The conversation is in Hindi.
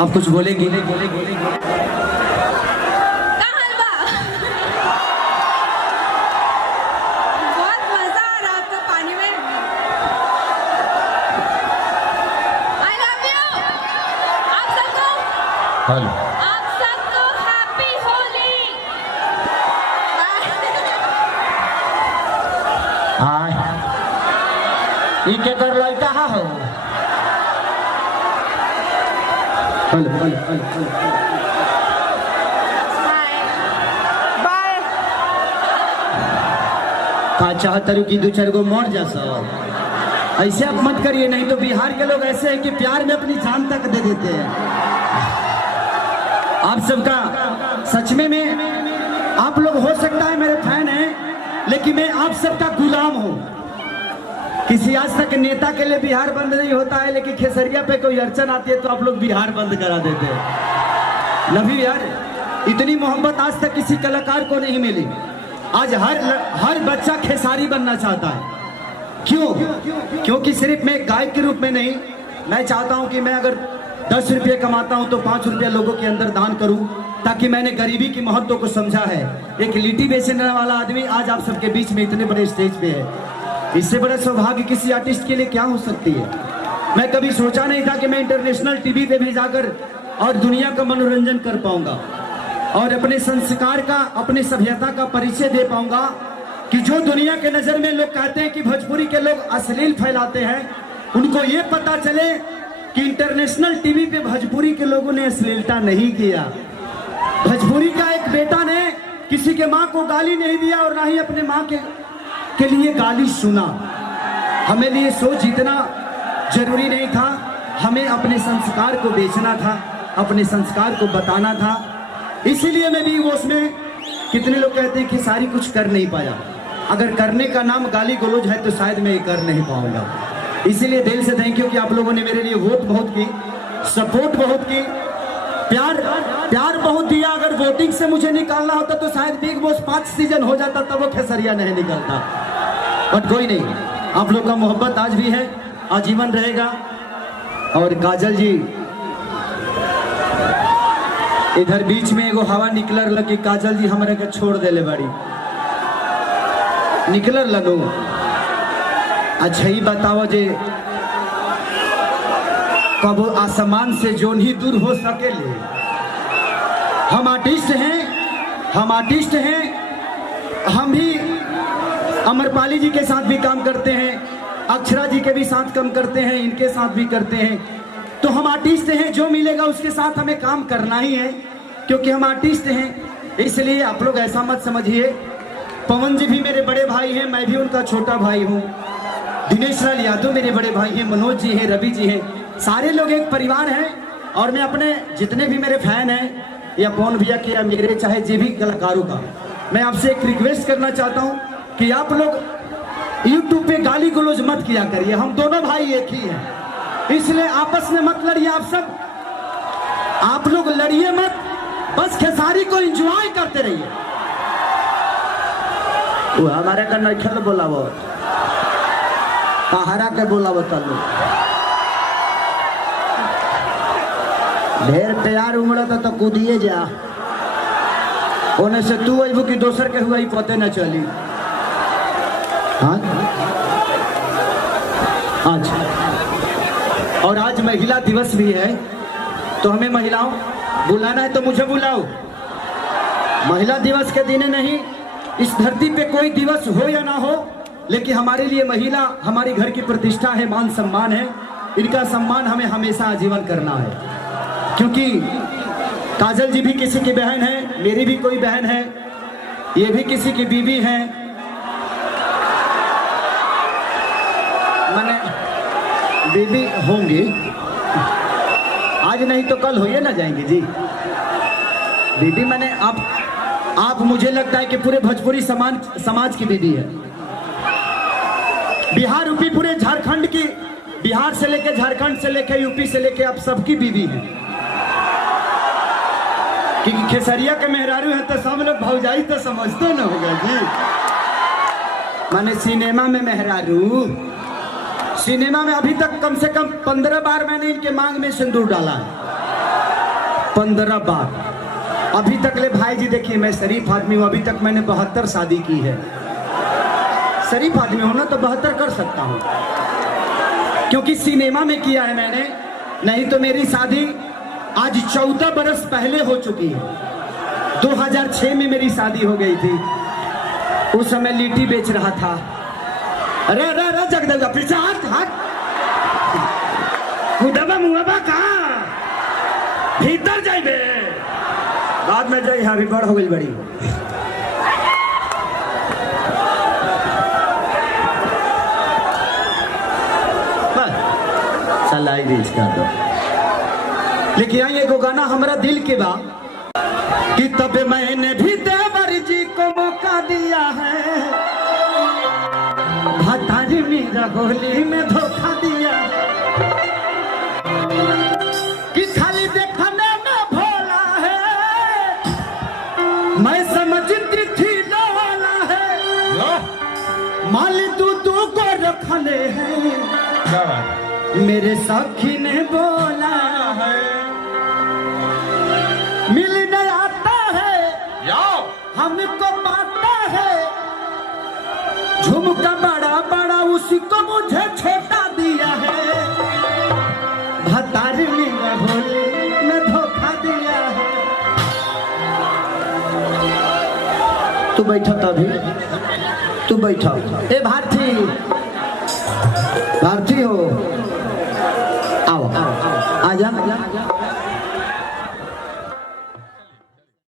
आप कुछ बोलेंगी? हेलो, आप सबको हैप्पी होली। हाय, ये क्या कर लड़का हो? Hello hello hello bye. का चाहत रू की दो चार गो मर जा सब। ऐसे आप मत करिए, नहीं तो बिहार के लोग ऐसे हैं कि प्यार में अपनी जान तक दे देते हैं। आप सबका सच में आप लोग हो सकता है मेरे फैन हैं, लेकिन मैं आप सबका गुलाम हूं। किसी आज तक नेता के लिए बिहार बंद नहीं होता है, लेकिन खेसरिया पे कोई अड़चन आती है तो आप लोग बिहार बंद करा देते हैं। लवी यार, इतनी मोहब्बत आज तक किसी कलाकार को नहीं मिली। आज हर बच्चा खेसारी बनना चाहता है। क्यों? क्योंकि सिर्फ मैं गायक के रूप में नहीं, मैं चाहता हूं कि मैं अगर 10 रुपये कमाता हूं तो 5 रुपया लोगों के अंदर दान करूं, ताकि मैंने गरीबी की महत्व को समझा है। एक लिट्टी बेचने वाला आदमी आज आप सबके बीच में इतने बड़े स्टेज पे है। इससे बड़ा सौभाग्य किसी आर्टिस्ट के लिए क्या हो सकती है। मैं कभी सोचा नहीं था कि मैं इंटरनेशनल टीवी पे भी जाकर और दुनिया का मनोरंजन कर पाऊंगा और अपने संस्कार का, अपने सभ्यता का परिचय दे पाऊंगा। कि जो दुनिया के नजर में लोग कहते हैं कि भोजपुरी के लोग अश्लील फैलाते हैं, उनको ये पता चले कि इंटरनेशनल टीवी पे भोजपुरी के लोगों ने अश्लीलता नहीं किया। भोजपुरी का एक बेटा ने किसी के माँ को गाली नहीं दिया और ना ही अपने माँ के लिए गाली सुना। हमें लिए सोच जितना जरूरी नहीं था, हमें अपने संस्कार को बेचना था, अपने संस्कार को बताना था। इसीलिए मैं भी वो उसमें, कितने लोग कहते हैं कि सारी कुछ कर नहीं पाया। अगर करने का नाम गाली गलौज है तो शायद मैं ये कर नहीं पाऊंगा। इसीलिए दिल से थैंक यू कि आप लोगों ने मेरे लिए वोट बहुत की, सपोर्ट बहुत की, प्यार बहुत दिया। अगर वोटिंग से मुझे निकालना होता तो शायद बिग बॉस 5 सीजन हो जाता, तब वो खेसरिया नहीं निकलता। बट कोई नहीं, आप लोग का मोहब्बत आज भी है, आजीवन रहेगा। और काजल जी इधर बीच में एगो हवा निकलर लगी, काजल जी हमारे के छोड़ देले बड़ी निकलर लगो। अच्छा ही बताओ जे कब आसमान से जोन ही दूर हो सके ले। हम आर्टिस्ट हैं, हम भी अमरपाली जी के साथ भी काम करते हैं, अक्षरा जी के भी साथ काम करते हैं, इनके साथ भी करते हैं। तो हम आर्टिस्ट हैं, जो मिलेगा उसके साथ हमें काम करना ही है, क्योंकि हम आर्टिस्ट हैं। इसलिए आप लोग ऐसा मत समझिए। पवन जी भी मेरे बड़े भाई हैं, मैं भी उनका छोटा भाई हूँ। दिनेश लाल यादव मेरे बड़े भाई हैं, मनोज जी हैं, रवि जी हैं, सारे लोग एक परिवार हैं। और मैं अपने जितने भी मेरे फैन हैं, या पवन भैया के या मेरे, चाहे जे भी कलाकारों का, मैं आपसे एक रिक्वेस्ट करना चाहता हूँ कि आप लोग यूट्यूब पे गाली गलौज मत किया करिए। हम दोनों भाई एक ही हैं, इसलिए आपस में मत लड़िए। आप लोग लड़िए मत, बस खेसारी को एंजॉय करते रहिए। वो हमारे का नखल बोलावो, पहाड़ा के बोलावो। चलो ढेर प्यार उमड़ता तो कूदिए जा, ओने से तू अबू की दोसर के हुआ ही पते न चली। हाँ अच्छा, और आज महिला दिवस भी है, तो हमें महिलाओं बुलाना है तो मुझे बुलाओ। महिला दिवस के दिन नहीं, इस धरती पे कोई दिवस हो या ना हो, लेकिन हमारे लिए महिला हमारी घर की प्रतिष्ठा है, मान सम्मान है। इनका सम्मान हमें हमेशा आजीवन करना है, क्योंकि काजल जी भी किसी की बहन है, मेरी भी कोई बहन है, ये भी किसी की बीवी है। मैंने बीवी होंगी, आज नहीं तो कल होइए ना जाएंगे जी। बीवी मैंने आप मुझे लगता है कि पूरे भोजपुरी समाज की बीवी है। बिहार यूपी पूरे झारखंड की, बिहार से लेके झारखंड से लेके यूपी से लेके आप सबकी बीवी है। क्योंकि खेसरिया के मेहरारू है तो सब लोग भौजाई तो समझते न होगा जी। माने सिनेमा में मेहरारू, सिनेमा में अभी तक कम से कम 15 बार मैंने इनके मांग में सिंदूर डाला है, 15 बार। अभी तक ले भाई जी देखिए, मैं शरीफ आदमी हूँ, अभी तक मैंने 72 शादी की है। शरीफ आदमी हूँ ना तो 72 कर सकता हूँ, क्योंकि सिनेमा में किया है मैंने। नहीं तो मेरी शादी आज 14 बरस पहले हो चुकी है। 2006 में मेरी शादी हो गई थी। उस समय लिट्टी बेच रहा था। अरे अरे अरे जगदगा पीछे हाथ हाथ खुदबा मुआबा कहाँ भीतर जाइबे, बाद में जाई। अभी बड़ हो गई बड़ी। सलाई रीच कर दो। लेकिन यहाँ एगो गाना हमारा दिल के बा कि तब मैंने भी देवर जी को मौका दिया है, भतारी मेरा होली में धोखा दिया कि खाली देखने में भोला है, मैं समझती थी लोला है, माली तू को रखले है, मेरे सखी ने बोला है, मिलने आता है हमको पाता है, झुमका बड़ा बड़ा उसी को मुझे छोटा दिया है, भतारी मेरा होली में धोखा दिया है। तू बैठा तभी, तू बैठा। ए भारती, भारती हो, आओ आजा।